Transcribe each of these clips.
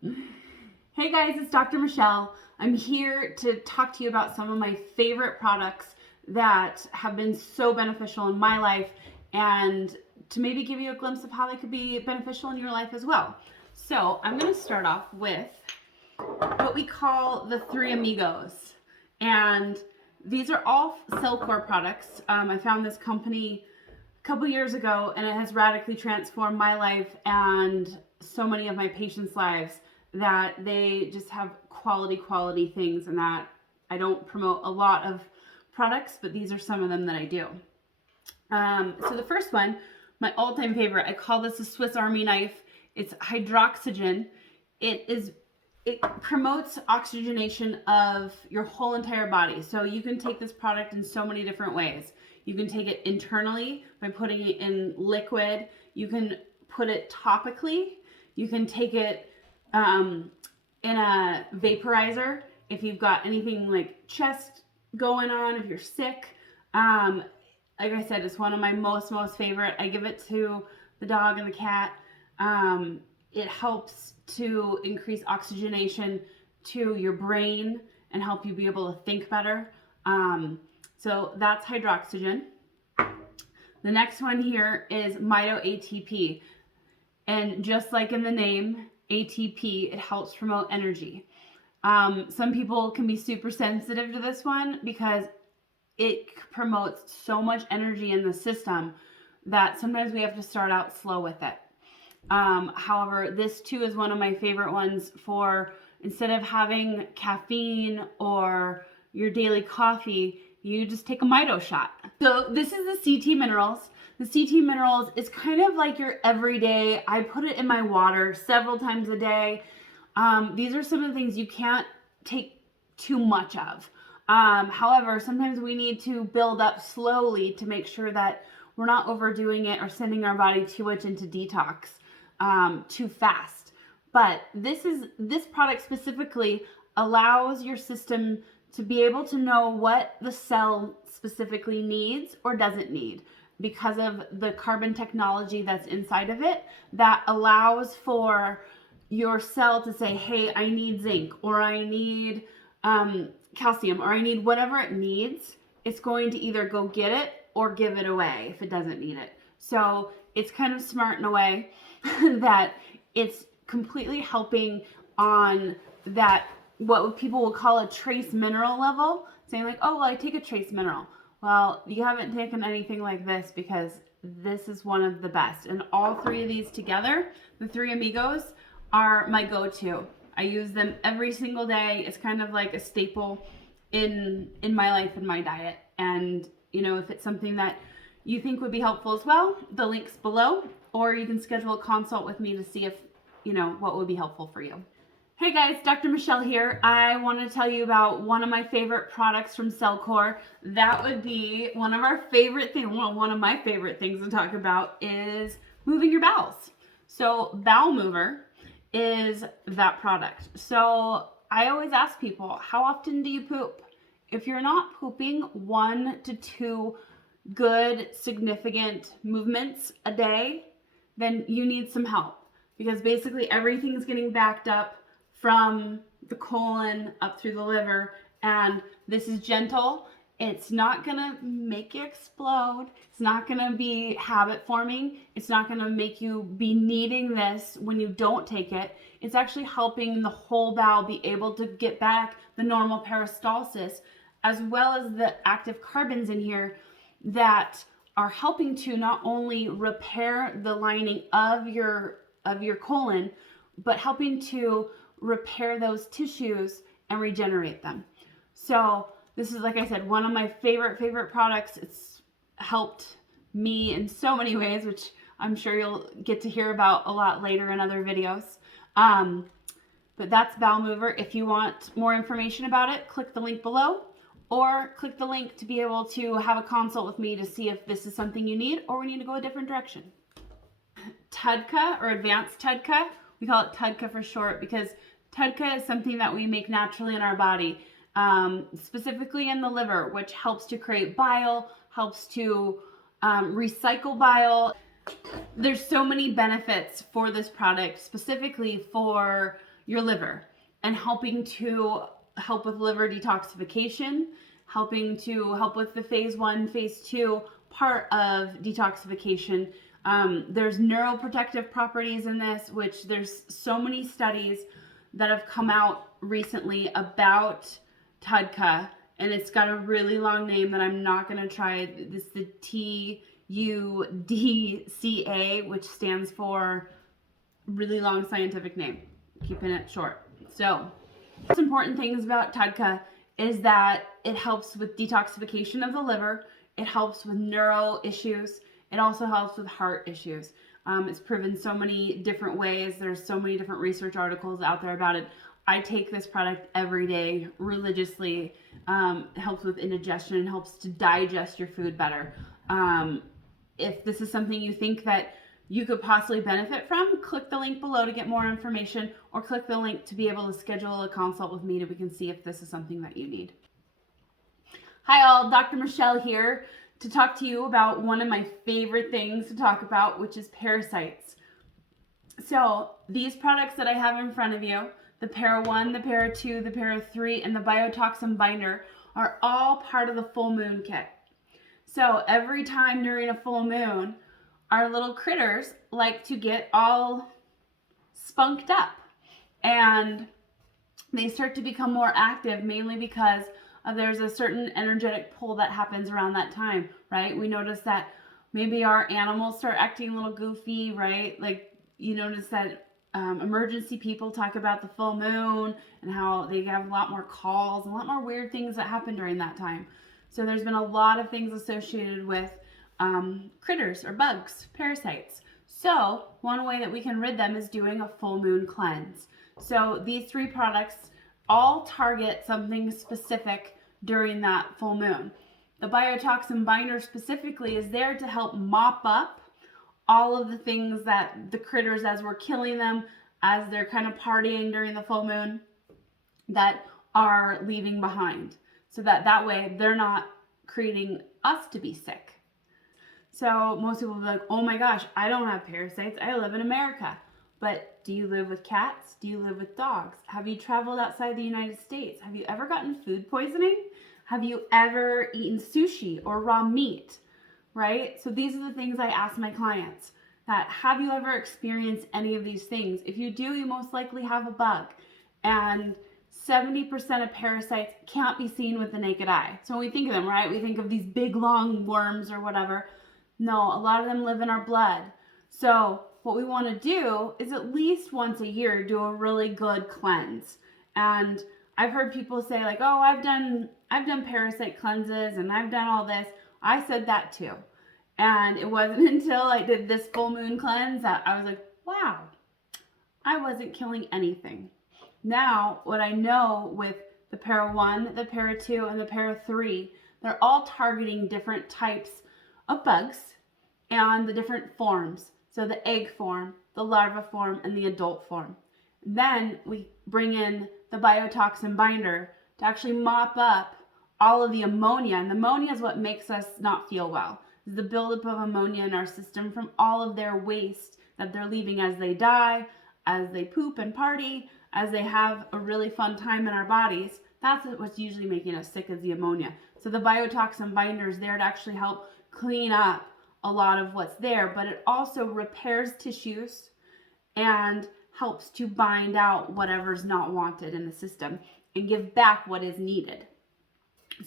Hey guys, it's Dr. Michelle. I'm here to talk to you about some of my favorite products that have been so beneficial in my life and to maybe give you a glimpse of how they could be beneficial in your life as well. So I'm going to start off with what we call the Three Amigos. And these are all CellCore products. I found this company a couple years ago and it has radically transformed my life and so many of my patients' lives, that they just have quality things, and that I don't promote a lot of products, but these are some of them that I do. So the first one, my all-time favorite, I call this a Swiss Army knife. It's HydrOxygen. It promotes oxygenation of your whole entire body. So you can take this product in so many different ways. You can take it internally by putting it in liquid. You can put it topically. You can take it in a vaporizer if you've got anything like chest going on, if you're sick. Like I said, it's one of my most favorite. I give it to the dog and the cat. It helps to increase oxygenation to your brain and help you be able to think better. So that's HydrOxygen. The next one here is Mido ATP. And just like in the name, ATP, it helps promote energy. Some people can be super sensitive to this one because it promotes so much energy in the system that sometimes we have to start out slow with it. However, this too is one of my favorite ones for instead of having caffeine or your daily coffee, you just take a Mido shot. So this is the CT Minerals. The CT Minerals is kind of like your everyday. I put it in my water several times a day. These are some of the things you can't take too much of. However, sometimes we need to build up slowly to make sure that we're not overdoing it or sending our body too much into detox too fast. But this product specifically allows your system to be able to know what the cell specifically needs or doesn't need because of the carbon technology that's inside of it that allows for your cell to say, hey, I need zinc, or I need calcium, or I need whatever it needs. It's going to either go get it or give it away if it doesn't need it. So it's kind of smart in a way that it's completely helping on that, what people will call a trace mineral level, saying like, oh, well, I take a trace mineral. Well, you haven't taken anything like this because this is one of the best. And all three of these together, the Three Amigos, are my go-to. I use them every single day. It's kind of like a staple in my life and my diet. And, you know, if it's something that you think would be helpful as well, the link's below, or you can schedule a consult with me to see if, you know, what would be helpful for you. Hey guys, Dr. Michelle here. I want to tell you about one of my favorite products from CellCore. That would be one of our favorite things, one of my favorite things to talk about is moving your bowels. So Bowel Mover is that product. So I always ask people, how often do you poop? If you're not pooping 1 to 2 good, significant movements a day, then you need some help because basically everything's getting backed up from the colon up through the liver, and this is gentle. It's not gonna make you explode. It's not gonna be habit forming. It's not gonna make you be needing this when you don't take it. It's actually helping the whole bowel be able to get back the normal peristalsis, as well as the active carbons in here that are helping to not only repair the lining of your colon, but helping to repair those tissues and regenerate them. So this is, like I said, one of my favorite products. It's helped me in so many ways, which I'm sure you'll get to hear about a lot later in other videos. But that's Bowel Mover. If you want more information about it, click the link below, or click the link to be able to have a consult with me to see if this is something you need or we need to go a different direction. TUDCA, or Advanced TUDCA, we call it TUDCA for short because TUDCA is something that we make naturally in our body, specifically in the liver, which helps to create bile, helps to recycle bile. There's so many benefits for this product, specifically for your liver and helping to help with liver detoxification, helping to help with the phase 1, phase 2 part of detoxification. There's neuroprotective properties in this, which there's so many studies that have come out recently about TUDCA, and it's got a really long name that I'm not going to try. This is the TUDCA, which stands for really long scientific name, keeping it short. So, most important things about TUDCA is that it helps with detoxification of the liver, it helps with neuro issues, it also helps with heart issues. It's proven so many different ways. There's so many different research articles out there about it. I take this product every day religiously. It helps with indigestion, helps to digest your food better. If this is something you think that you could possibly benefit from, click the link below to get more information, or click the link to be able to schedule a consult with me so we can see if this is something that you need. Hi all, Dr. Michelle here to talk to you about one of my favorite things to talk about, which is parasites. So these products that I have in front of you, the Para 1, the Para 2, the Para 3, and the BioToxin Binder are all part of the full moon kit. So every time during a full moon, our little critters like to get all spunked up and they start to become more active, mainly because there's a certain energetic pull that happens around that time, right? We notice that maybe our animals start acting a little goofy, right? Like you notice that emergency people talk about the full moon and how they have a lot more calls, a lot more weird things that happen during that time. So there's been a lot of things associated with critters or bugs, parasites. So one way that we can rid them is doing a full moon cleanse. So these 3 products all target something specific during that full moon. The BioToxin Binder specifically is there to help mop up all of the things that the critters, as we're killing them, as they're kind of partying during the full moon, that are leaving behind. So that way they're not creating us to be sick. So most people will be like, oh my gosh, I don't have parasites. I live in America. But do you live with cats? Do you live with dogs? Have you traveled outside the United States? Have you ever gotten food poisoning? Have you ever eaten sushi or raw meat? Right? So these are the things I ask my clients. That have you ever experienced any of these things? If you do, you most likely have a bug. And 70% of parasites can't be seen with the naked eye. So when we think of them, right, we think of these big long worms or whatever. No, a lot of them live in our blood. So what we want to do is at least once a year do a really good cleanse. And I've heard people say like, oh, I've done parasite cleanses and I've done all this. I said that too. And it wasn't until I did this full moon cleanse that I was like, wow, I wasn't killing anything. Now, what I know with the Para 1, the Para 2, and the Para 3, they're all targeting different types of bugs and the different forms. So the egg form, the larva form, and the adult form. Then we bring in the BioToxin Binder to actually mop up all of the ammonia. And the ammonia is what makes us not feel well. It's the buildup of ammonia in our system from all of their waste that they're leaving as they die, as they poop and party, as they have a really fun time in our bodies. That's what's usually making us sick, is the ammonia. So the BioToxin Binder is there to actually help clean up a lot of what's there, but it also repairs tissues and helps to bind out whatever's not wanted in the system and give back what is needed.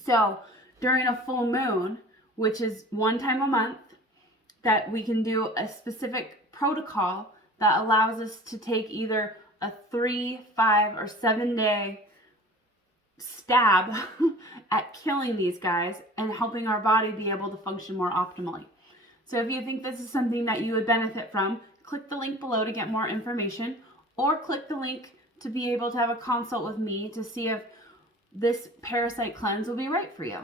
So during a full moon, which is one time a month, that we can do a specific protocol that allows us to take either a 3, 5, or 7 day stab at killing these guys and helping our body be able to function more optimally. So if you think this is something that you would benefit from, click the link below to get more information, or click the link to be able to have a consult with me to see if this parasite cleanse will be right for you.